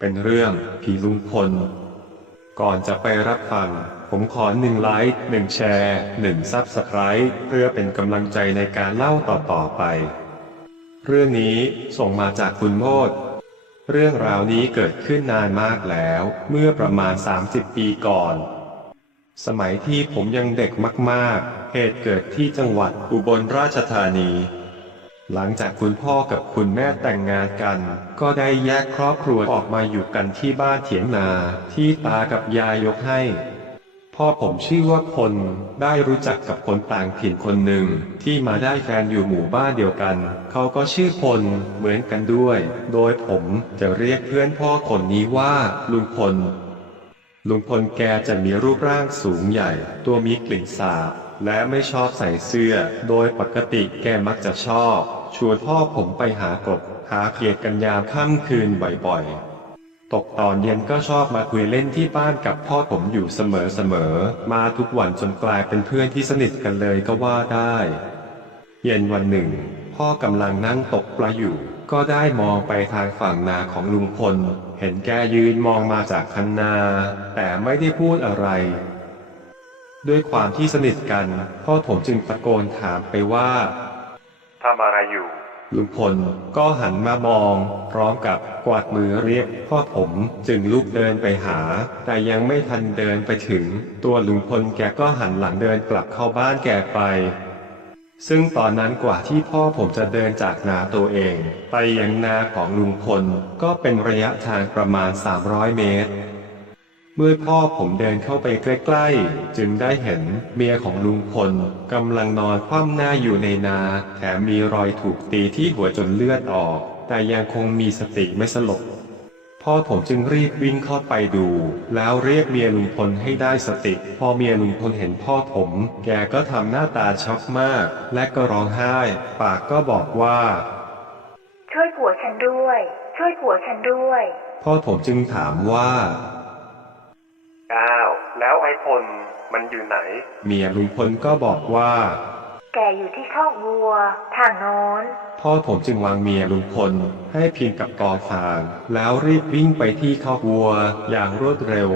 เป็นเรื่องผีลุงพล ก่อนจะไปรับฟัง ผมขอหนึ่งไลค์หนึ่งแชร์หนึ่งซับสไคร b ์เพื่อเป็นกำลังใจในการเล่าต่อๆไป เรื่องนี้ส่งมาจากคุณโมดเรื่องราวนี้เกิดขึ้นนานมากแล้ว เมื่อประมาณ 30 ปีก่อน สมัยที่ผมยังเด็กมาก ๆ เหตุเกิดที่จังหวัดอุบลราชธานี หลังจากคุณพ่อกับคุณแม่แต่งงานกัน ก็ได้แยกครอบครัวออกมาอยู่กันที่บ้านเถียงนาที่ตากับยายยกให้ พ่อผมชื่อว่าพลได้รู้จักกับคนต่างถิ่นคนหนึ่ง ที่มาได้แฟนอยู่หมู่บ้านเดียวกัน เขาก็ชื่อพลเหมือนกันด้วย โดยผมจะเรียกเพื่อนพ่อคนนี้ว่าลุงพลลุงพลแกจะมีรูปร่างสูงใหญ่ ตัวมีกลิ่นสาบและไม่ชอบใส่เสื้อ โดยปกติแกมักจะชอบ ชวนพ่อผมไปหากบ หาเขียดกันยามค่ำคืนบ่อยๆ ตกตอนเย็นก็ชอบมาคุยเล่นที่บ้านกับพ่อผมอยู่เสมอๆ มาทุกวันจนกลายเป็นเพื่อนที่สนิทกันเลยก็ว่าได้ เย็นวันหนึ่ง พ่อกำลังนั่งตกปลาอยู่ ก็ได้มองไปทางฝั่งนาของลุงพล เห็นแกยืนมองมาจากคันนา แต่ไม่ได้พูดอะไรด้วยความที่สนิทกัน พ่อผมจึงตะโกนถามไปว่า ทำอะไรอยู่ลุงพลก็หันมามอง พร้อมกับกวาดมือเรียกพ่อผมจึงลุกเดินไปหา แต่ยังไม่ทันเดินไปถึง ตัวลุงพลแกก็หันหลังเดินกลับเข้าบ้านแกไป ซึ่งตอนนั้นกว่าที่พ่อผมจะเดินจากนาตัวเอง ไปยังนาของลุงพลก็เป็นระยะทางประมาณ 300 เมตร เมื่อพ่อผมเดินเข้าไปใกล้ๆ จึงได้เห็นเมียของลุงพลกำลังนอนคว่ำหน้าอยู่ในนา แถมมีรอยถูกตีที่หัวจนเลือดออก แต่ยังคงมีสติไม่สลบพ่อผมจึงรีบวิ่งเข้าไปดู แล้วเรียกเมียลุงพลให้ได้สติ พอเมียลุงพลเห็นพ่อผม แกก็ทำหน้าตาช็อกมาก และก็ร้องไห้ ปากก็บอกว่า ช่วยผัวฉันด้วย ช่วยผัวฉันด้วย พ่อผมจึงถามว่าอ้าวแล้ว ไอ้พลมันอยู่ไหน เมียลุงพลก็บอกว่า แกอยู่ที่คอกวัว ทางโน้น พ่อผมจึงวางเมียลุงพลให้พิงกับกองฟาง แล้วรีบวิ่งไปที่คอกวัวอย่างรวดเร็ว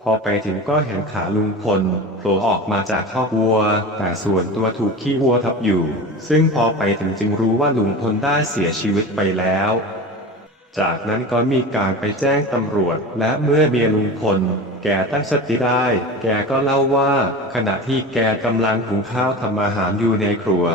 พอไปถึงก็เห็นขาลุงพลโผล่ออกมาจากคอกวัว แต่ส่วนตัวถูกขี้วัวทับอยู่ ซึ่งพอไปถึงจึงรู้ว่าลุงพลได้เสียชีวิตไปแล้วจากนั้นก็มีการไปแจ้งตำรวจ และเมื่อเมียลุงพล แกตั้งสติได้ แกก็เล่าว่า ขณะที่แกกำลังหุงข้าวทำอาหารอยู่ในครัว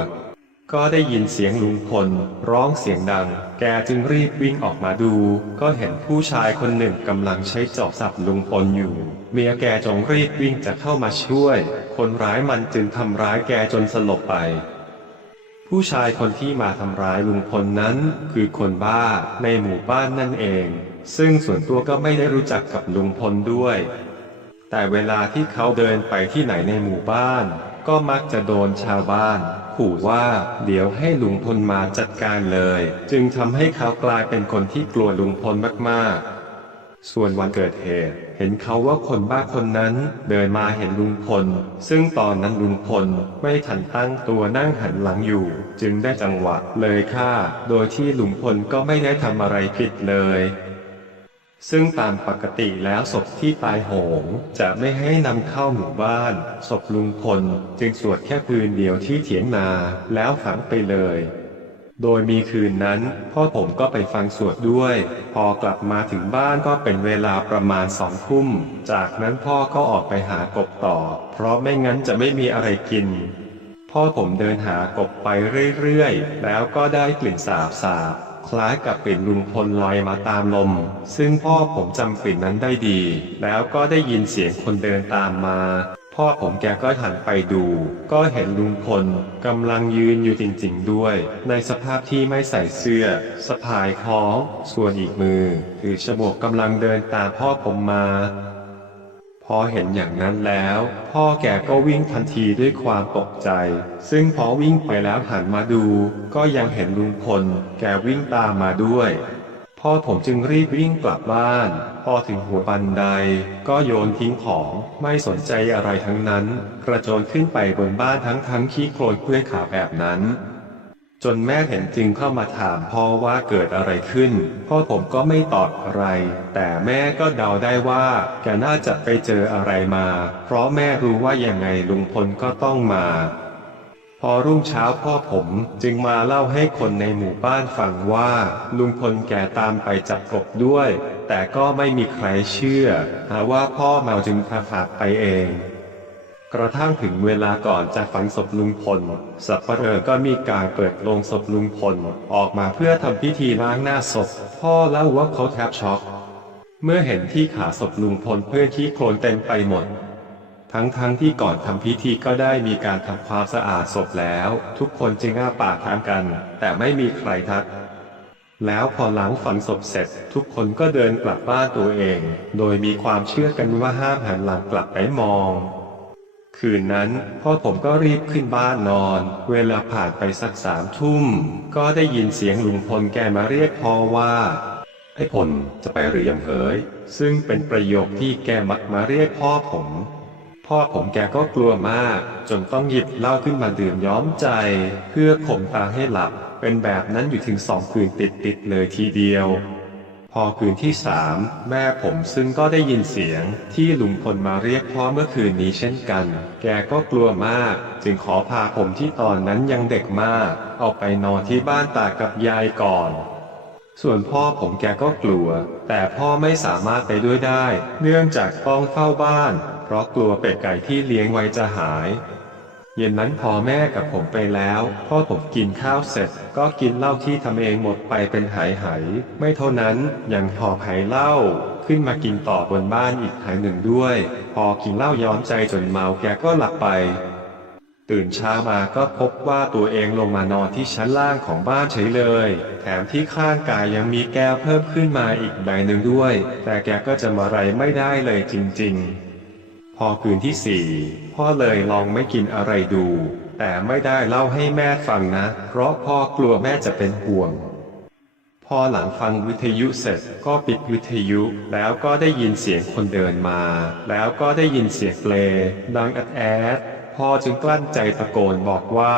ก็ได้ยินเสียงลุงพล ร้องเสียงดัง แกจึงรีบวิ่งออกมาดู ก็เห็นผู้ชายคนหนึ่งกำลังใช้จอบสับลุงพลอยู่ เมียแกจงรีบวิ่งจะเข้ามาช่วย คนร้ายมันจึงทำร้ายแกจนสลบไป ผู้ชายคนที่มาทำร้ายลุงพลนั้น คือคนบ้าในหมู่บ้านนั่นเอง ซึ่งส่วนตัวก็ไม่ได้รู้จักกับลุงพลด้วย แต่เวลาที่เขาเดินไปที่ไหนในหมู่บ้าน ก็มักจะโดนชาวบ้านขู่ว่าเดี๋ยวให้ลุงพลมาจัดการเลย จึงทำให้เขากลายเป็นคนที่กลัวลุงพลมากๆ ส่วนวันเกิดเหตุ เห็นเขาว่าคนบ้าคนนั้น เดินมาเห็นลุงพล ซึ่งตอนนั้นลุงพลไม่ทันตั้งตัวนั่งหันหลังอยู่ จึงได้จังหวะเลยฆ่าโดยที่ลุงพลก็ไม่ได้ทำอะไรผิดเลย ซึ่งตามปกติแล้วศพที่ตายโหง จะไม่ให้นำเข้าหมู่บ้านศพลุงพล จึงสวดแค่คืนเดียวที่เถียงนาแล้วฝังไปเลย โดยมีคืนนั้น พ่อผมก็ไปฟังสวดด้วย พอกลับมาถึงบ้านก็เป็นเวลาประมาณสองทุ่ม จากนั้นพ่อก็ออกไปหากบต่อ เพราะไม่งั้นจะไม่มีอะไรกิน พ่อผมเดินหากบไปเรื่อยๆ แล้วก็ได้กลิ่นสาบสาบคล้ายกับกลิ่นลุงพลลอยมาตามลม ซึ่งพ่อผมจำกลิ่นนั้นได้ดี แล้วก็ได้ยินเสียงคนเดินตามมา พ่อผมแกก็หันไปดู ก็เห็นลุงพลกำลังยืนอยู่จริงๆด้วย ในสภาพที่ไม่ใส่เสื้อ สะพายคล้อง ส่วนอีกมือ ถือฉมวกกำลังเดินตามพ่อผมมา พอเห็นอย่างนั้นแล้ว พ่อแกก็วิ่งทันทีด้วยความตกใจ ซึ่งพอวิ่งไปแล้วหันมาดู ก็ยังเห็นลุงพล แกวิ่งตามมาด้วย พ่อผมจึงรีบวิ่งกลับบ้าน พอถึงหัวบันได ก็โยนทิ้งของไม่สนใจอะไรทั้งนั้น กระโจนขึ้นไปบนบ้านทั้งทั้งขี้โคลนเพื่อนขาแบบนั้นจจนแม่เห็นจึงเข้ามาถามพ่อว่าเกิดอะไรขึ้น พ่อผมก็ไม่ตอบอะไร แต่แม่ก็เดาได้ว่าแกน่าจะไปเจออะไรมา เพราะแม่รู้ว่ายังไงลุงพลก็ต้องมา พอรุ่งเช้าพ่อผมจึงมาเล่าให้คนในหมู่บ้านฟังว่า ลุงพลแกตามไปจับกบด้วย แต่ก็ไม่มีใครเชื่อ หาว่าพ่อเมาจึงพาฝากไปเอง กระทั่งถึงเวลาก่อนจะฝังศพลุงพล สับปะเรอก็มีการเปิดโลงศพลุงพล ออกมาเพื่อทำพิธีล้างหน้าศพ พ่อเล่าว่าเขาแทบช็อกเมื่อเห็นที่ขาศพลุงพลเพื่อที่โคลนเต็มไปหมด ทั้งๆทที่ก่อนทำพิธีก็ได้มีการทำความสะอาดศพแล้ว ทุกคนจึงอ้าปากถามกัน แต่ไม่มีใครทัก แล้วพอหลังฝังศพเสร็จ ทุกคนก็เดินกลับบ้านตัวเอง โดยมีความเชื่อกันว่าห้ามหันหลังกลับไปมอง คืนนั้นพ่อผมก็รีบขึ้นบ้านนอน เวลาผ่านไปสักสามทุ่ม ก็ได้ยินเสียงลุงพลแกมาเรียกพ่อว่าไอ้พลจะไปหรือยังเอ๋ยซึ่งเป็นประโยคที่แกมักมาเรียกพ่อผม พ่อผมแกก็กลัวมาก จนต้องหยิบเหล้าขึ้นมาดื่มย้อมใจ เพื่อข่มตาให้หลับ เป็นแบบนั้นอยู่ถึงสองคืนติดๆเลยทีเดียว พอคืนที่สามแม่ผมซึ่งก็ได้ยินเสียงที่ลุงพลมาเรียกพ่อเมื่อคืนนี้เช่นกัน แกก็กลัวมาก จึงขอพาผมที่ตอนนั้นยังเด็กมาก เอาไปนอนที่บ้านตากับยายก่อน ส่วนพ่อผมแกก็กลัว แต่พ่อไม่สามารถไปด้วยได้ เนื่องจากต้องเฝ้าบ้าน เพราะกลัวเป็ดไก่ที่เลี้ยงไว้จะหาย เย็นนั้นพอแม่กับผมไปแล้ว พ่อผมกินข้าวเสร็จ ก็กินเหล้าที่ทำเองหมดไปเป็นหายหายไม่เท่านั้นยังหอบไหเหล้าขึ้นมากินต่อบนบ้านอีกหายหนึ่งด้วย พอกินเหล้าย้อมใจจนเมาแกก็หลับไป ตื่นเช้ามาก็พบว่าตัวเองลงมานอนที่ชั้นล่างของบ้านเฉยเลย แถมที่ข้างกายยังมีแก้วเพิ่มขึ้นมาอีกใบหนึ่งด้วย แต่แกก็จะมาไรไม่ได้เลยจริงๆ พอคืนที่สี่พ่อเลยลองไม่กินอะไรดู แต่ไม่ได้เล่าให้แม่ฟังนะ เพราะพ่อกลัวแม่จะเป็นห่วง พอหลังฟังวิทยุเสร็จก็ปิดวิทยุแล้วก็ได้ยินเสียงคนเดินมา แล้วก็ได้ยินเสียงเปลดังแอดแอด พ่อจึงกลั้นใจตะโกนบอกว่า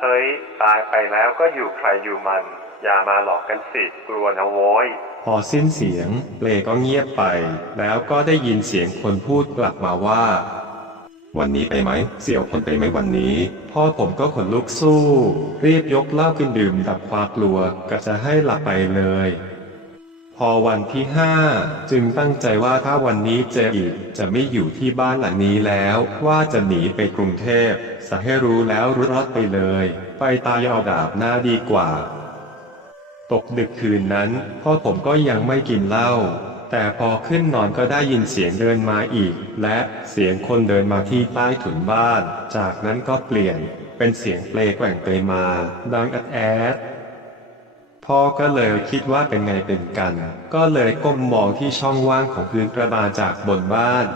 เฮ้ย ตายไปแล้วก็อยู่ใครอยู่มัน อย่ามาหลอกกันสิกลัวนะโว้ย พอสิ้นเสียงเปลก็เงียบไป แล้วก็ได้ยินเสียงคนพูดกลับมาว่า วันนี้ไปไหม เสี่ยวคนไปไหมวันนี้ พ่อผมก็ขนลุกสู้ รีบยกเหล้าขึ้นดื่มดับความกลัวก็จะให้หลับไปเลย พอวันที่ห้าจึงตั้งใจว่าถ้าวันนี้เจออีกจะไม่อยู่ที่บ้านหลังนี้แล้ว ว่าจะหนีไปกรุงเทพสะให้รู้แล้วรู้รอดไปเลย ไปตายเอาดาบหน้าดีกว่า ตกดึกคืนนั้น พ่อผมก็ยังไม่กินเหล้าแต่พอขึ้นนอนก็ได้ยินเสียงเดินมาอีก และเสียงคนเดินมาที่ใต้ถุนบ้าน จากนั้นก็เปลี่ยนเป็นเสียงเปลแกว่งไปมา ดังแอดแอด พ่อก็เลยคิดว่าเป็นไงเป็นกัน ก็เลยก้มมองที่ช่องว่างของพื้นกระดานจากบนบ้าน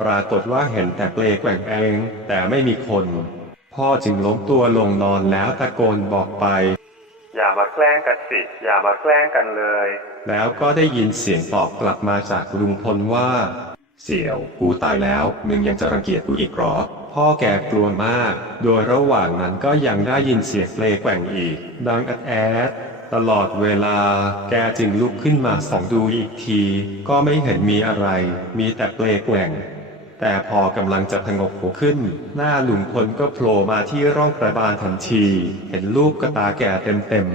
ปรากฏว่าเห็นแต่เปลแกว่งเองแต่ไม่มีคน พ่อจึงล้มตัวลงนอนแล้วตะโกนบอกไป อย่ามาแกล้งกันสิ อย่ามาแกล้งกันเลย แล้วก็ได้ยินเสียงตอบกลับมาจากลุงพลว่า เสี่ยวกูตายแล้วมึงยังจะรังเกียจกูอีกหรอพ่อแกกลัวมาก โดยระหว่างนั้นก็ยังได้ยินเสียงเปลแกว่งอีก ดังแอดแอด ตลอดเวลา แกจึงลุกขึ้นมาส่องดูอีกที ก็ไม่เห็นมีอะไร มีแต่เปลกแกว่ง แต่พอกำลังจะพงกหัวขึ้น หน้าลุงพลก็โผล่มาที่ร่องกระบาลทันที เห็นลูกกระตาแก่เต็ม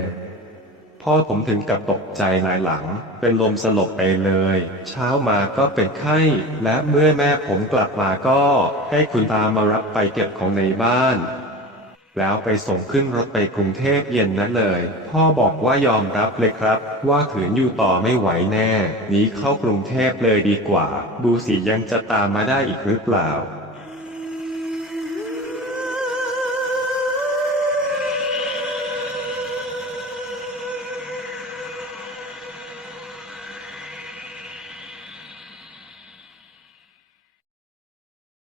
ๆ พ่อผมถึงกับตกใจหลายหลัง เป็นลมสลบไปเลย เช้ามาก็เป็นไข้ และเมื่อแม่ผมกลับมาก็ ให้คุณตามารับไปเก็บของในบ้าน แล้วไปส่งขึ้นรถไปกรุงเทพเย็นนั้นเลย พ่อบอกว่ายอมรับเลยครับ ว่าขืนอยู่ต่อไม่ไหวแน่ นี้เข้ากรุงเทพเลยดีกว่า ดูสิยังจะตามมาได้อีกหรือเปล่า